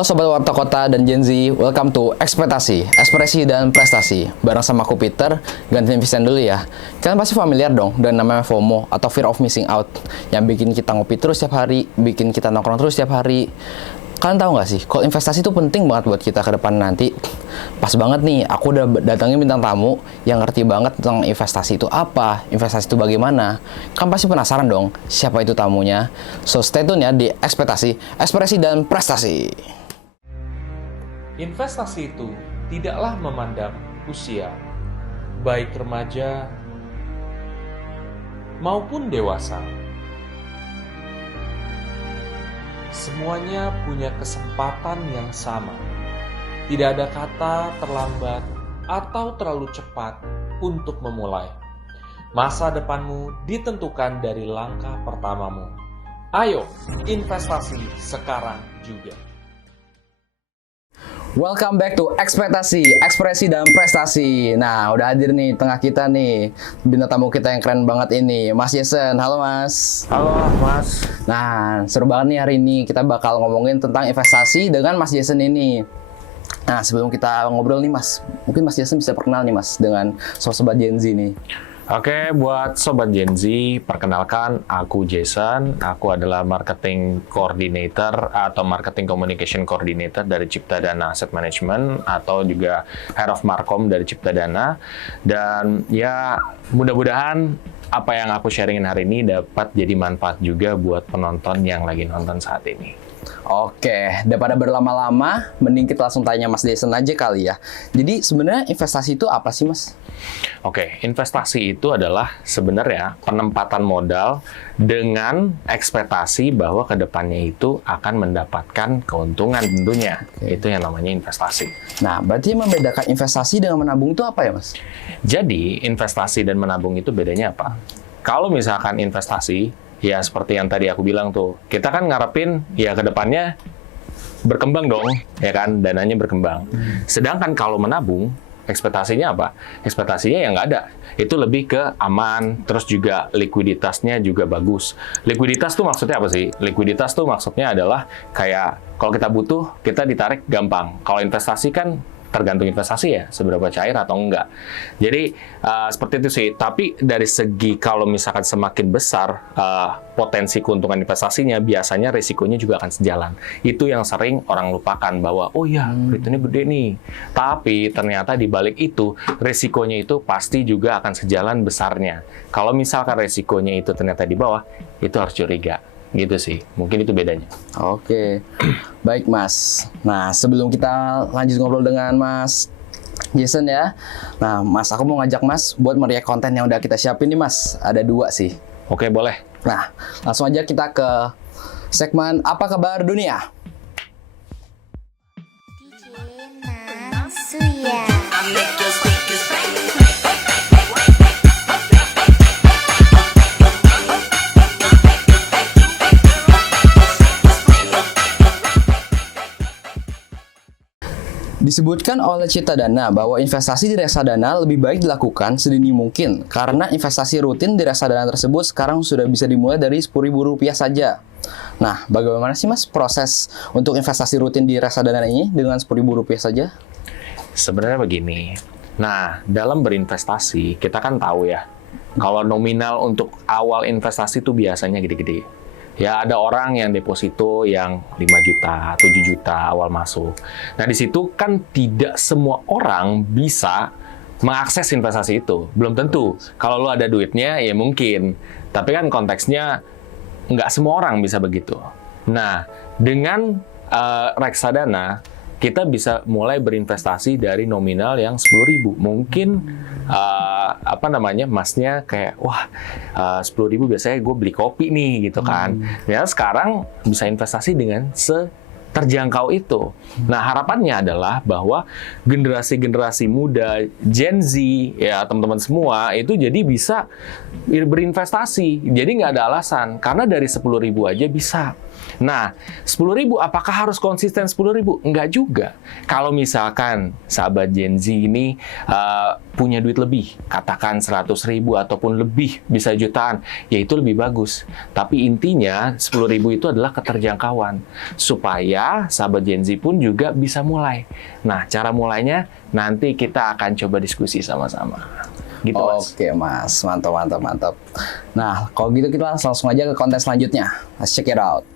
Halo Sobat Warta Kota dan Gen Z, welcome to Ekspektasi, Ekspresi dan Prestasi. Bareng sama aku Peter, gantiin Vincent dulu ya. Kalian pasti familiar dong dengan namanya FOMO atau Fear of Missing Out, yang bikin kita ngopi terus setiap hari, bikin kita nongkrong terus setiap hari. Kalian tahu nggak sih, kalau investasi itu penting banget buat kita ke depan nanti. Pas banget nih, aku udah datangin bintang tamu yang ngerti banget tentang investasi itu apa, investasi itu bagaimana. Kan pasti penasaran dong, siapa itu tamunya. So stay tune ya di Ekspektasi, Ekspresi dan Prestasi. Investasi itu tidaklah memandang usia, baik remaja maupun dewasa. Semuanya punya kesempatan yang sama. Tidak ada kata terlambat atau terlalu cepat untuk memulai. Masa depanmu ditentukan dari langkah pertamamu. Ayo, investasi sekarang juga. Welcome back to Ekspektasi, Ekspresi dan Prestasi. Nah, udah hadir nih tengah kita nih bintang tamu kita yang keren banget ini, Mas Jason. Halo Mas. Halo Mas. Nah, seru banget nih hari ini kita bakal ngomongin tentang investasi dengan Mas Jason ini. Nah, sebelum kita ngobrol nih Mas, mungkin Mas Jason bisa perkenal nih Mas dengan sobat Gen Z nih. Oke, buat Sobat Gen Z, perkenalkan aku Jason. Aku adalah Marketing Coordinator atau Marketing Communication Coordinator dari Ciptadana Asset Management atau juga Head of Markom dari Ciptadana. Dan ya, mudah-mudahan apa yang aku sharingin hari ini dapat jadi manfaat juga buat penonton yang lagi nonton saat ini. Oke, daripada berlama-lama, mending kita langsung tanya Mas Jason aja kali ya. Jadi sebenarnya investasi itu apa sih Mas? Oke, investasi itu adalah sebenarnya penempatan modal dengan ekspektasi bahwa kedepannya itu akan mendapatkan keuntungan tentunya. Itu yang namanya investasi. Nah, berarti yang membedakan investasi dengan menabung itu apa ya Mas? Jadi, investasi dan menabung itu bedanya apa? Kalau misalkan investasi, ya seperti yang tadi aku bilang tuh, kita kan ngarepin ya ke depannya berkembang dong, ya kan, dananya berkembang. Sedangkan kalau menabung, ekspektasinya apa? Ekspektasinya yang nggak ada. Itu lebih ke aman, terus juga likuiditasnya juga bagus. Likuiditas tuh maksudnya apa sih? Likuiditas tuh maksudnya adalah kayak kalau kita butuh, kita ditarik gampang. Kalau investasi kan tergantung investasi ya, seberapa cair atau enggak. Jadi seperti itu sih. Tapi dari segi kalau misalkan semakin besar potensi keuntungan investasinya, biasanya risikonya juga akan sejalan. Itu yang sering orang lupakan bahwa oh ya returnnya gede nih. Tapi ternyata di balik itu risikonya itu pasti juga akan sejalan besarnya. Kalau misalkan risikonya itu ternyata di bawah, itu harus curiga. Gitu sih, mungkin itu bedanya. Oke, baik Mas. Nah, sebelum kita lanjut ngobrol dengan Mas Jason ya. Nah, Mas, aku mau ngajak Mas buat meriak konten yang udah kita siapin nih Mas. Ada 2 sih. Oke, boleh. Nah, langsung aja kita ke segmen Apa Kabar Dunia. Nasuya. Disebutkan oleh Ciptadana bahwa investasi di reksadana lebih baik dilakukan sedini mungkin karena investasi rutin di reksadana tersebut sekarang sudah bisa dimulai dari Rp10.000 saja. Nah, bagaimana sih Mas proses untuk investasi rutin di reksadana ini dengan Rp10.000 saja? Sebenarnya begini. Nah, dalam berinvestasi, kita kan tahu ya, kalau nominal untuk awal investasi itu biasanya gede-gede. Ya, ada orang yang deposito yang 5 juta, 7 juta awal masuk. Nah, di situ kan tidak semua orang bisa mengakses investasi itu. Belum tentu. Kalau lo ada duitnya, ya mungkin. Tapi kan konteksnya nggak semua orang bisa begitu. Nah, dengan reksadana, kita bisa mulai berinvestasi dari nominal yang 10.000. Mungkin masnya kayak wah 10.000 biasanya gue beli kopi nih gitu kan. Ya sekarang bisa investasi dengan terjangkau itu. Nah, harapannya adalah bahwa generasi-generasi muda, Gen Z, ya teman-teman semua, itu jadi bisa berinvestasi. Jadi nggak ada alasan, karena dari 10.000 aja bisa. Nah, 10.000 apakah harus konsisten 10.000? Enggak juga. Kalau misalkan sahabat Gen Z ini punya duit lebih, katakan 100.000 ataupun lebih, bisa jutaan, ya itu lebih bagus. Tapi intinya 10.000 itu adalah keterjangkauan, supaya sahabat Gen Z pun juga bisa mulai. Nah, cara mulainya nanti kita akan coba diskusi sama-sama. Gitu, Mas. Oke Mas, mantap. Nah, kalau gitu kita langsung aja ke konten selanjutnya. Let's check it out.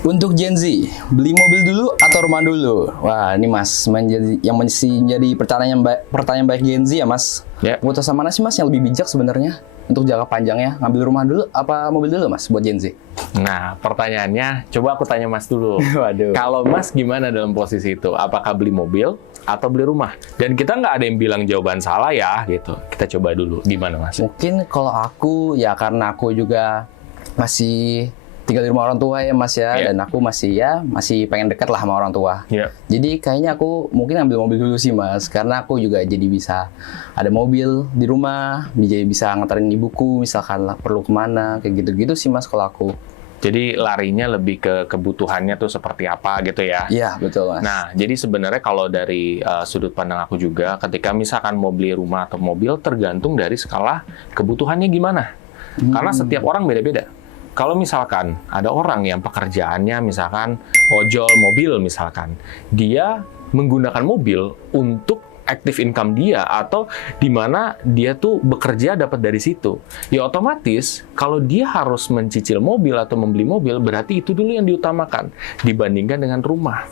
Untuk Gen Z, beli mobil dulu atau rumah dulu? Wah, ini Mas, masih menjadi pertanyaan baik Gen Z ya Mas. Ya. Keputusan mana sih Mas yang lebih bijak sebenarnya untuk jangka panjangnya? Ngambil rumah dulu apa mobil dulu Mas buat Gen Z? Nah, pertanyaannya, coba aku tanya Mas dulu. Waduh. Kalau Mas gimana dalam posisi itu? Apakah beli mobil atau beli rumah? Dan kita nggak ada yang bilang jawaban salah ya, gitu. Kita coba dulu. Gimana Mas? Mungkin kalau aku, ya karena aku juga masih tinggal di rumah orang tua ya Mas ya, Yeah. dan aku masih pengen dekat lah sama orang tua. Yeah. Jadi kayaknya aku mungkin ambil mobil dulu sih Mas, karena aku juga jadi bisa ada mobil di rumah, jadi bisa nganterin ibuku misalkan lah perlu kemana, kayak gitu-gitu sih Mas kalau aku. Jadi larinya lebih ke kebutuhannya tuh seperti apa gitu ya? Iya betul Mas. Nah, jadi sebenarnya kalau dari sudut pandang aku juga, ketika misalkan mau beli rumah atau mobil, tergantung dari skala kebutuhannya gimana. Karena setiap orang beda-beda. Kalau misalkan ada orang yang pekerjaannya misalkan ojol mobil misalkan, dia menggunakan mobil untuk active income dia atau di mana dia tuh bekerja dapat dari situ. Ya otomatis kalau dia harus mencicil mobil atau membeli mobil, berarti itu dulu yang diutamakan dibandingkan dengan rumah.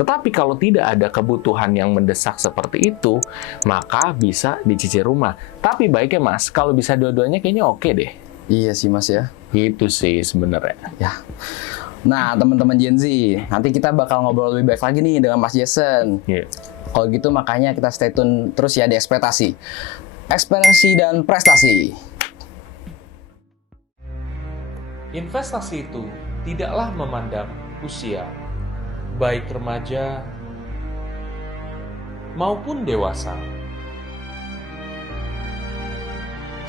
Tetapi kalau tidak ada kebutuhan yang mendesak seperti itu, maka bisa dicicil rumah. Tapi baiknya Mas, kalau bisa dua-duanya kayaknya oke deh. Iya sih Mas ya. Itu sih sebenarnya. Ya. Nah teman-teman Gen Z, nanti kita bakal ngobrol lebih baik lagi nih dengan Mas Jason. Iya. Kalau gitu makanya kita stay tune terus ya di Ekspektasi. Ekspektasi dan prestasi. Investasi itu tidaklah memandang usia, baik remaja maupun dewasa.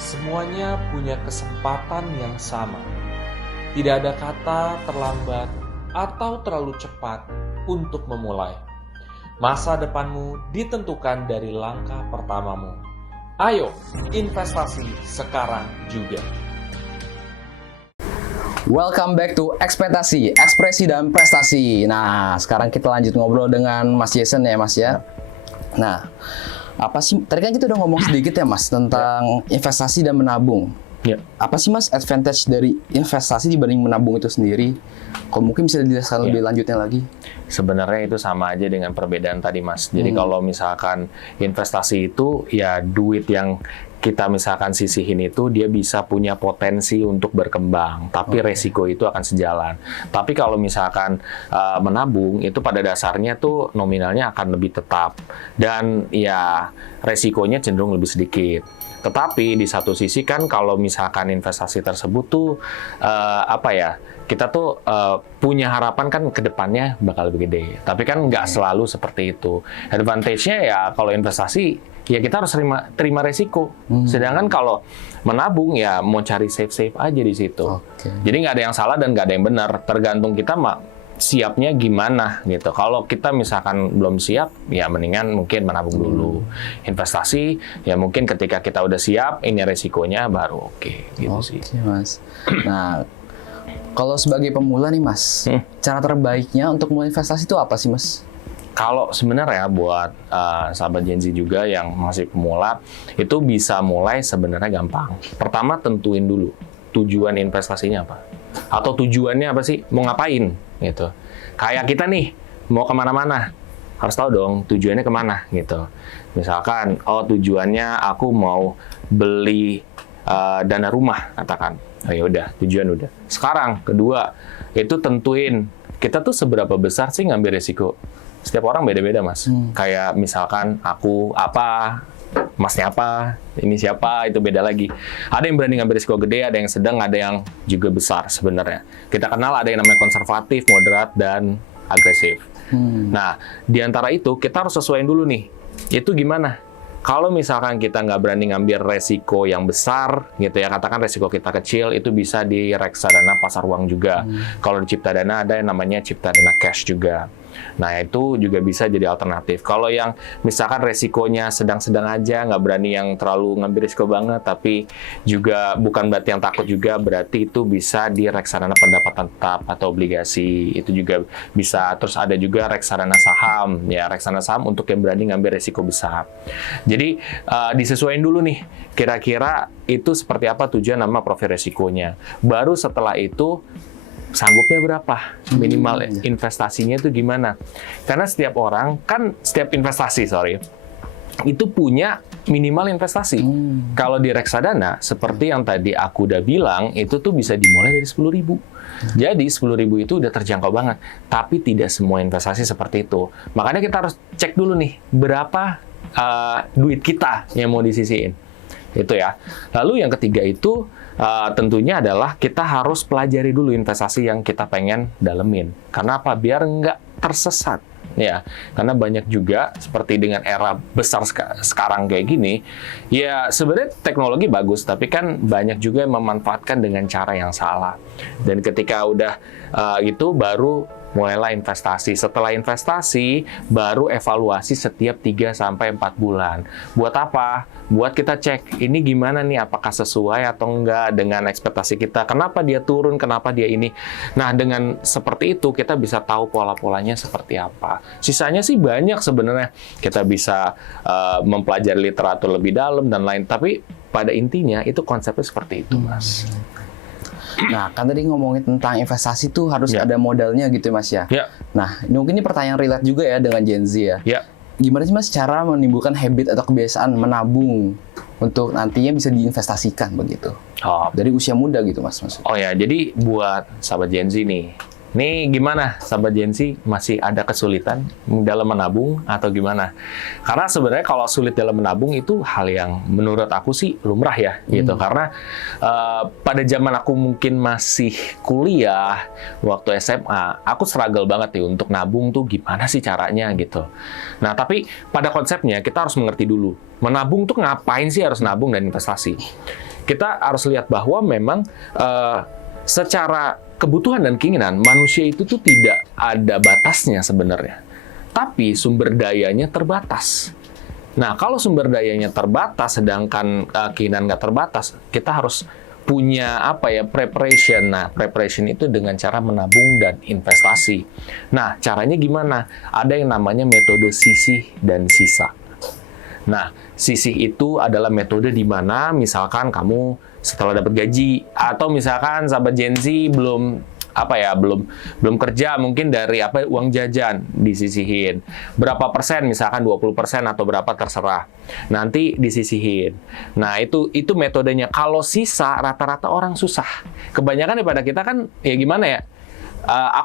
Semuanya punya kesempatan yang sama. Tidak ada kata terlambat atau terlalu cepat untuk memulai. Masa depanmu ditentukan dari langkah pertamamu. Ayo, investasi sekarang juga. Welcome back to Ekspektasi, Ekspresi dan Prestasi. Nah, sekarang kita lanjut ngobrol dengan Mas Jason ya Mas ya. Nah, apa sih, tadi kan kita udah ngomong sedikit ya Mas tentang investasi dan menabung. Ya. Apa sih Mas advantage dari investasi dibanding menabung itu sendiri? Kalau mungkin bisa dijelaskan lebih lanjutnya lagi. Sebenarnya itu sama aja dengan perbedaan tadi Mas. Jadi kalau misalkan investasi itu ya duit yang kita misalkan sisihin itu dia bisa punya potensi untuk berkembang, tapi resiko itu akan sejalan. Tapi kalau misalkan menabung itu pada dasarnya tuh nominalnya akan lebih tetap dan ya resikonya cenderung lebih sedikit. Tetapi di satu sisi kan kalau misalkan investasi tersebut tuh kita tuh punya harapan kan ke depannya bakal lebih gede. Tapi kan nggak selalu seperti itu. Advantage-nya ya kalau investasi ya kita harus terima resiko. Sedangkan kalau menabung ya mau cari safe aja di situ. Jadi nggak ada yang salah dan nggak ada yang benar. Tergantung kita siapnya gimana gitu. Kalau kita misalkan belum siap, ya mendingan mungkin menabung dulu. Investasi, ya mungkin ketika kita udah siap, ini resikonya baru oke gitu sih. Mas. Nah, kalau sebagai pemula nih Mas, cara terbaiknya untuk mulai investasi itu apa sih Mas? Kalau sebenarnya buat sahabat Gen Z juga yang masih pemula, itu bisa mulai sebenarnya gampang. Pertama tentuin dulu tujuan investasinya apa. Atau tujuannya apa sih? Mau ngapain? Gitu. Kayak kita nih, mau kemana-mana. Harus tahu dong tujuannya kemana gitu. Misalkan, tujuannya aku mau beli dana rumah, katakan. Oh, ya udah, tujuan udah. Sekarang, kedua, itu tentuin kita tuh seberapa besar sih ngambil resiko. Setiap orang beda-beda, Mas. Kayak misalkan aku Masnya apa, ini siapa, itu beda lagi. Ada yang berani ngambil risiko gede, ada yang sedang, ada yang juga besar sebenarnya. Kita kenal ada yang namanya konservatif, moderat, dan agresif. Nah, di antara itu kita harus sesuaiin dulu nih. Itu gimana? Kalau misalkan kita nggak berani ngambil resiko yang besar, gitu ya, katakan resiko kita kecil, itu bisa di reksadana pasar uang juga. Kalau di Ciptadana ada yang namanya Ciptadana Cash juga. Nah, itu juga bisa jadi alternatif. Kalau yang misalkan resikonya sedang-sedang aja, nggak berani yang terlalu ngambil risiko banget, tapi juga bukan berarti yang takut juga, berarti itu bisa di reksadana pendapatan tetap atau obligasi. Itu juga bisa. Terus ada juga reksadana saham. Ya, reksadana saham untuk yang berani ngambil risiko besar. Jadi, disesuaikan dulu nih, kira-kira itu seperti apa tujuan nama profil resikonya. Baru setelah itu, sanggupnya berapa? Minimal investasinya itu gimana? Karena setiap orang, kan setiap investasi, itu punya minimal investasi. Kalau di reksadana, seperti yang tadi aku udah bilang, itu tuh bisa dimulai dari 10.000. Jadi 10.000 itu udah terjangkau banget. Tapi tidak semua investasi seperti itu. Makanya kita harus cek dulu nih, berapa duit kita yang mau disisihin. Itu ya. Lalu yang ketiga itu, tentunya adalah kita harus pelajari dulu investasi yang kita pengen dalemin. Karena apa? Biar nggak tersesat. Ya, karena banyak juga seperti dengan era besar sekarang kayak gini, ya sebenarnya teknologi bagus, tapi kan banyak juga yang memanfaatkan dengan cara yang salah. Dan ketika udah itu baru mulailah investasi. Setelah investasi, baru evaluasi setiap 3-4 bulan. Buat apa? Buat kita cek, ini gimana nih, apakah sesuai atau enggak dengan ekspektasi kita. Kenapa dia turun, kenapa dia ini. Nah, dengan seperti itu, kita bisa tahu pola-polanya seperti apa. Sisanya sih banyak sebenarnya. Kita bisa mempelajari literatur lebih dalam dan lain. Tapi pada intinya, itu konsepnya seperti itu, Mas. Nah, kan tadi ngomongin tentang investasi tuh harus ada modalnya gitu ya, Mas ya. Nah, mungkin ini pertanyaan relate juga ya dengan Gen Z ya. Gimana sih Mas cara menimbulkan habit atau kebiasaan menabung untuk nantinya bisa diinvestasikan begitu? Dari usia muda gitu, Mas. Oh ya, jadi buat sahabat Gen Z nih, gimana sahabat Gen Z, masih ada kesulitan dalam menabung atau gimana? Karena sebenarnya kalau sulit dalam menabung itu hal yang menurut aku sih lumrah ya, gitu. Karena pada zaman aku mungkin masih kuliah, waktu SMA, aku struggle banget nih untuk nabung tuh gimana sih caranya gitu. Nah, tapi pada konsepnya kita harus mengerti dulu, menabung tuh ngapain sih harus nabung dan investasi? Kita harus lihat bahwa memang secara kebutuhan dan keinginan manusia itu tuh tidak ada batasnya sebenarnya. Tapi sumber dayanya terbatas. Nah, kalau sumber dayanya terbatas sedangkan keinginan nggak terbatas, kita harus punya preparation. Nah, preparation itu dengan cara menabung dan investasi. Nah, caranya gimana? Ada yang namanya metode sisih dan sisa. Nah, sisih itu adalah metode di mana misalkan kamu setelah dapat gaji atau misalkan sahabat Gen Z belum kerja, mungkin dari uang jajan disisihin. Berapa persen, misalkan 20% atau berapa terserah. Nanti disisihin. Nah, itu metodenya. Kalau sisa rata-rata orang susah. Kebanyakan daripada kita kan ya gimana ya?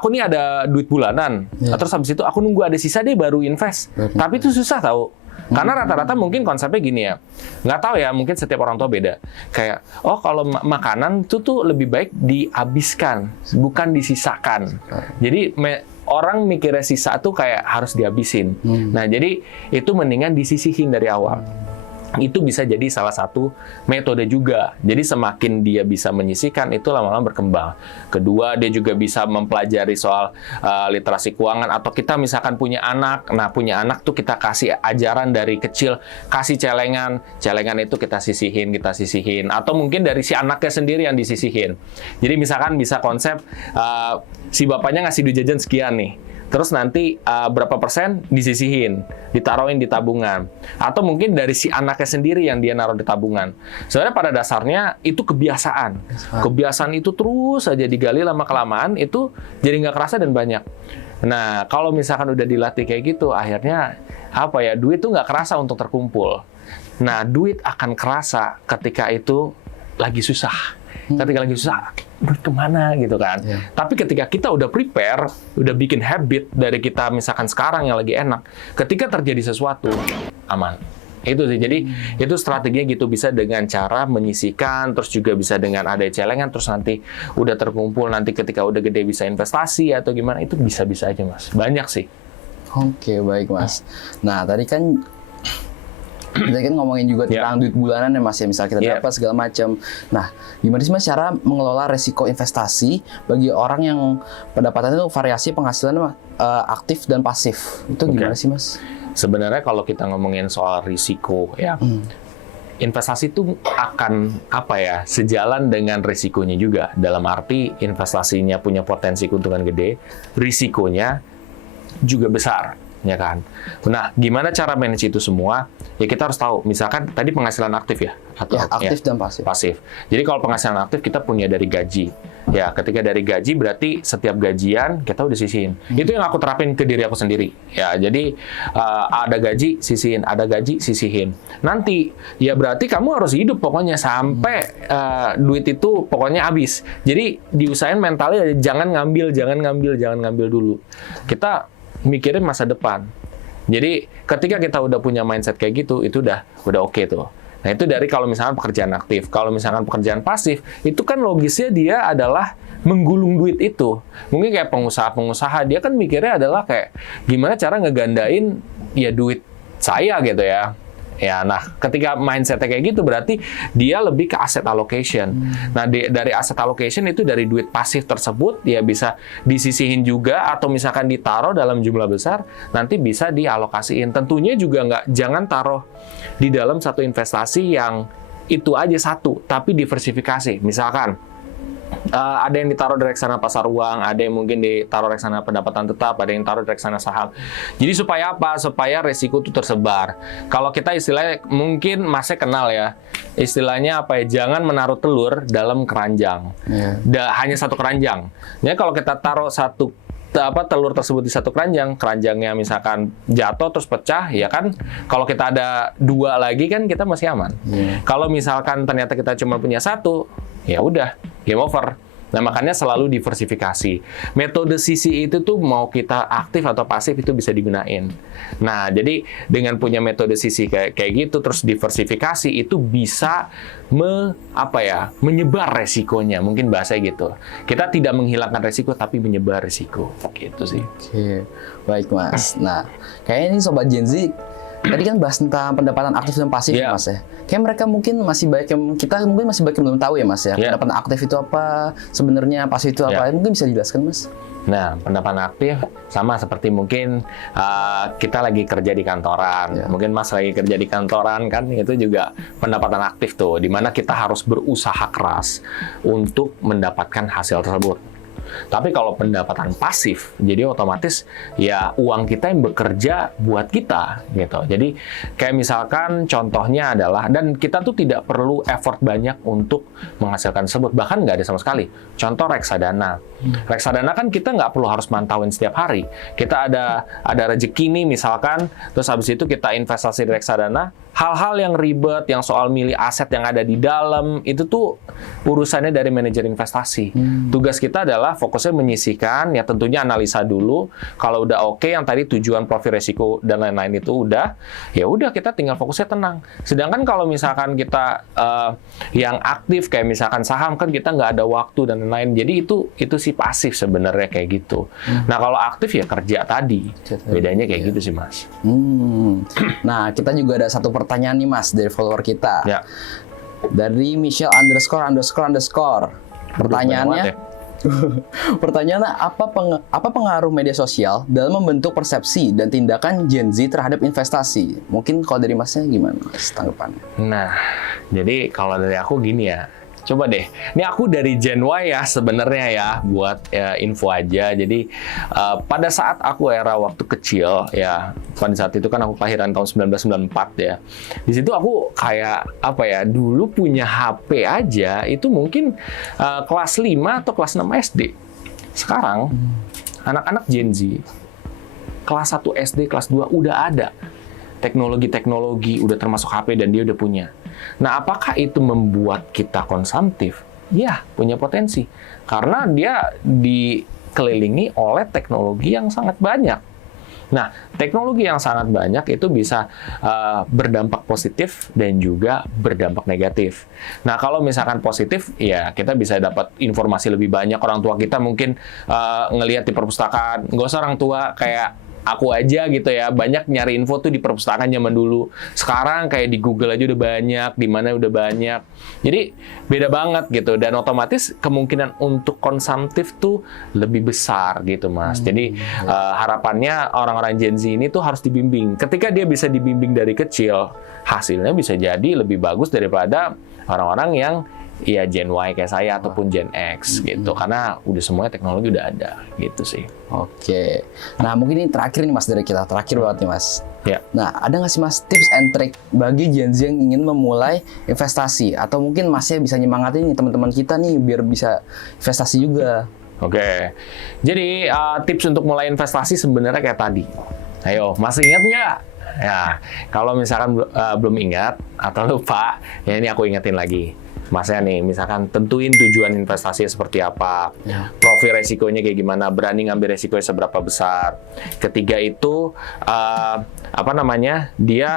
Aku nih ada duit bulanan. Terus habis itu aku nunggu ada sisa deh baru invest. Tapi itu susah tahu. Karena rata-rata mungkin konsepnya gini ya, nggak tahu ya, mungkin setiap orang tua beda. Kayak, kalau makanan itu tuh lebih baik dihabiskan, bukan disisakan. Jadi orang mikirnya sisa tuh kayak harus dihabisin. Nah, jadi itu mendingan disisihin dari awal. Itu bisa jadi salah satu metode juga. Jadi semakin dia bisa menyisihkan, itu lama-lama berkembang. Kedua, dia juga bisa mempelajari soal literasi keuangan. Atau kita misalkan punya anak, nah punya anak tuh kita kasih ajaran dari kecil, kasih celengan. Celengan itu kita sisihin. Atau mungkin dari si anaknya sendiri yang disisihin. Jadi misalkan bisa konsep, si bapaknya ngasih duit jajan sekian nih. Terus nanti berapa persen disisihin, ditaruhin di tabungan. Atau mungkin dari si anaknya sendiri yang dia naruh di tabungan. Sebenarnya pada dasarnya itu kebiasaan. Kebiasaan itu terus aja digali lama-kelamaan, itu jadi nggak kerasa dan banyak. Nah, kalau misalkan udah dilatih kayak gitu, akhirnya duit tuh nggak kerasa untuk terkumpul. Nah, duit akan kerasa ketika itu lagi susah. Ketika lagi susah, duit kemana gitu kan. Tapi ketika kita udah prepare, udah bikin habit dari kita misalkan sekarang yang lagi enak, ketika terjadi sesuatu, aman. Itu sih. Jadi itu strateginya gitu, bisa dengan cara menyisihkan, terus juga bisa dengan ada celengan, terus nanti udah terkumpul, nanti ketika udah gede bisa investasi atau gimana, itu bisa-bisa aja Mas. Banyak sih. Oke, baik Mas. Nah, tadi kan ngomongin juga tentang duit bulanan ya Mas ya, misal kita dapat segala macam. Nah, gimana sih Mas cara mengelola resiko investasi bagi orang yang pendapatannya itu variasi penghasilan aktif dan pasif? Itu gimana sih Mas? Sebenarnya kalau kita ngomongin soal risiko ya, investasi itu akan sejalan dengan risikonya juga. Dalam arti investasinya punya potensi keuntungan gede, risikonya juga besar. Ya kan. Nah, gimana cara manage itu semua? Ya kita harus tahu. Misalkan tadi penghasilan aktif ya, atau aktif dan pasif. Pasif. Jadi kalau penghasilan aktif kita punya dari gaji. Ya, ketika dari gaji berarti setiap gajian kita udah sisihin. Itu yang aku terapin ke diri aku sendiri. Ya, jadi ada gaji sisihin, ada gaji sisihin. Nanti ya berarti kamu harus hidup pokoknya sampai duit itu pokoknya habis. Jadi diusahain mentalnya jangan ngambil dulu. Kita mikirin masa depan. Jadi ketika kita udah punya mindset kayak gitu, itu udah oke tuh. Nah itu dari kalau misalkan pekerjaan aktif. Kalau misalkan pekerjaan pasif, itu kan logisnya dia adalah menggulung duit itu. Mungkin kayak pengusaha dia kan mikirnya adalah kayak gimana cara ngegandain ya duit saya gitu ya. Ya, nah ketika mindsetnya kayak gitu berarti dia lebih ke asset allocation. Nah dari asset allocation itu dari duit pasif tersebut ya bisa disisihin juga atau misalkan ditaruh dalam jumlah besar nanti bisa dialokasiin. Tentunya juga jangan taruh di dalam satu investasi yang itu aja satu, tapi diversifikasi. Misalkan ada yang ditaruh di reksadana pasar uang, ada yang mungkin ditaruh reksadana pendapatan tetap, ada yang taruh di reksadana saham. Jadi supaya apa? Supaya resiko itu tersebar. Kalau kita istilahnya mungkin Masnya kenal ya, istilahnya apa ya? Jangan menaruh telur dalam keranjang. Hanya satu keranjang. Jadi kalau kita taruh telur tersebut di satu keranjangnya misalkan jatuh terus pecah, ya kan kalau kita ada 2 lagi kan kita masih aman. Kalau misalkan ternyata kita cuma punya 1, ya udah game over. Nah, makanya selalu diversifikasi. Metode sisi itu tuh mau kita aktif atau pasif itu bisa digunain. Nah, jadi dengan punya metode sisi kayak gitu terus diversifikasi itu bisa menyebar resikonya. Mungkin bahasanya gitu. Kita tidak menghilangkan resiko tapi menyebar resiko. Gitu sih. Oke. Baik, Mas. Nah, kayaknya ini sobat Gen Z tadi kan bahas tentang pendapatan aktif dan pasif ya, Mas ya. Kayak mereka mungkin masih banyak yang belum tahu ya Mas ya. Pendapatan aktif itu apa, sebenarnya pasif itu apa. Mungkin bisa dijelaskan Mas. Nah, pendapatan aktif sama seperti mungkin kita lagi kerja di kantoran. Mungkin Mas lagi kerja di kantoran kan, itu juga pendapatan aktif tuh, di mana kita harus berusaha keras untuk mendapatkan hasil tersebut. Tapi kalau pendapatan pasif, jadi otomatis ya uang kita yang bekerja buat kita gitu. Jadi kayak misalkan contohnya adalah, dan kita tuh tidak perlu effort banyak untuk menghasilkan tersebut, bahkan nggak ada sama sekali. Contoh reksadana. Reksadana kan kita nggak perlu harus mantauin setiap hari. Kita ada rezeki nih misalkan, terus habis itu kita investasi di reksadana. Hal-hal yang ribet, yang soal milih aset yang ada di dalam, itu tuh urusannya dari manajer investasi. Tugas kita adalah fokusnya menyisihkan, ya tentunya analisa dulu. Kalau udah oke, yang tadi tujuan profil resiko dan lain-lain itu udah, ya udah kita tinggal fokusnya tenang. Sedangkan kalau misalkan kita yang aktif, kayak misalkan saham, kan kita nggak ada waktu dan lain-lain. Jadi itu sih pasif sebenarnya kayak gitu. Nah kalau aktif ya kerja tadi. Bedanya kayak gitu sih Mas. Nah kita juga ada satu pertanyaan nih Mas dari follower kita. Ya. Dari Michelle ____. Pertanyaannya apa pengaruh media sosial dalam membentuk persepsi dan tindakan Gen Z terhadap investasi? Mungkin kalau dari Masnya gimana Mas tanggapannya? Nah, jadi kalau dari aku gini ya. Coba deh, ini aku dari Gen Y ya sebenarnya ya, buat info aja. Jadi pada saat aku era waktu kecil ya, pada saat itu kan aku kelahiran tahun 1994 ya. Di situ aku kayak dulu punya HP aja itu mungkin kelas 5 atau kelas 6 SD. Sekarang anak-anak Gen Z kelas 1 SD, kelas 2 udah ada teknologi udah termasuk HP dan dia udah punya. Nah, apakah itu membuat kita konsumtif? Ya, punya potensi. Karena dia dikelilingi oleh teknologi yang sangat banyak. Nah, teknologi yang sangat banyak itu bisa berdampak positif dan juga berdampak negatif. Nah, kalau misalkan positif, ya kita bisa dapat informasi lebih banyak. Orang tua kita mungkin ngelihat di perpustakaan, nggak usah orang tua kayak aku aja gitu ya, banyak nyari info tuh di perpustakaan zaman dulu. Sekarang kayak di Google aja udah banyak, di mana udah banyak. Jadi beda banget gitu, dan otomatis kemungkinan untuk konsumtif tuh lebih besar gitu, Mas. Jadi harapannya orang-orang Gen Z ini tuh harus dibimbing. Ketika dia bisa dibimbing dari kecil, hasilnya bisa jadi lebih bagus daripada orang-orang yang ya Gen Y kayak saya ataupun Gen X gitu, karena udah semuanya teknologi udah ada gitu sih. Oke. Nah, mungkin ini terakhir nih Mas dari kita. Terakhir banget nih Mas. Ya. Nah, ada nggak sih Mas tips and trick bagi Gen Z yang ingin memulai investasi? Atau mungkin Masnya bisa nyemangatin nih teman-teman kita nih biar bisa investasi juga. Oke. Jadi tips untuk mulai investasi sebenarnya kayak tadi. Ayo, masih ingat nggak? Ya, kalau misalkan belum ingat atau lupa, ya ini aku ingetin lagi. Masnya nih, misalkan tentuin tujuan investasi seperti apa, profil resikonya kayak gimana, berani ngambil resikonya seberapa besar. Ketiga itu dia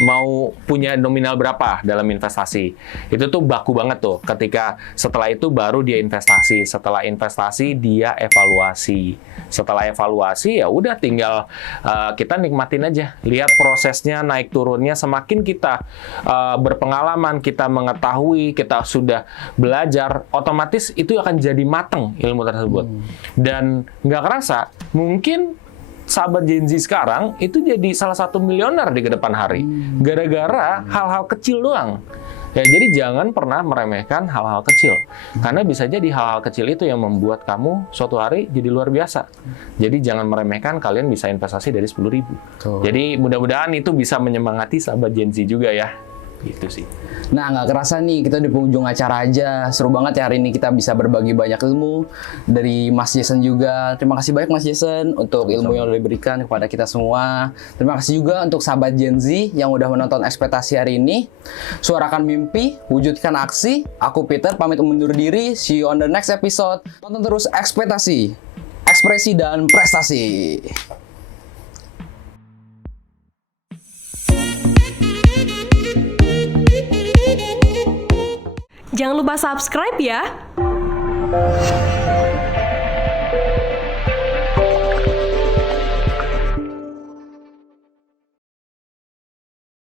mau punya nominal berapa dalam investasi. Itu tuh baku banget tuh. Ketika setelah itu baru dia investasi. Setelah investasi dia evaluasi. Setelah evaluasi ya udah tinggal kita nikmatin aja. Lihat prosesnya naik turunnya. Semakin kita berpengalaman, kita mengetahui, kita sudah belajar, otomatis itu akan jadi mateng ilmu tersebut. Dan nggak kerasa, mungkin sahabat Gen Z sekarang itu jadi salah satu miliuner di kedepan hari. Gara-gara hal-hal kecil doang. Ya, jadi jangan pernah meremehkan hal-hal kecil. Karena bisa jadi hal-hal kecil itu yang membuat kamu suatu hari jadi luar biasa. Jadi jangan meremehkan kalian bisa investasi dari 10.000. Jadi mudah-mudahan itu bisa menyemangati sahabat Gen Z juga ya. Gitu sih. Nah, nggak kerasa nih, kita di penghujung acara aja. Seru banget ya hari ini kita bisa berbagi banyak ilmu dari Mas Jason juga. Terima kasih banyak Mas Jason untuk ilmu yang udah diberikan kepada kita semua. Terima kasih juga untuk sahabat Gen Z yang udah menonton ekspektasi hari ini. Suarakan mimpi, wujudkan aksi. Aku Peter, pamit undur diri. See you on the next episode. Tonton terus ekspektasi, ekspresi, dan prestasi. Jangan lupa subscribe ya.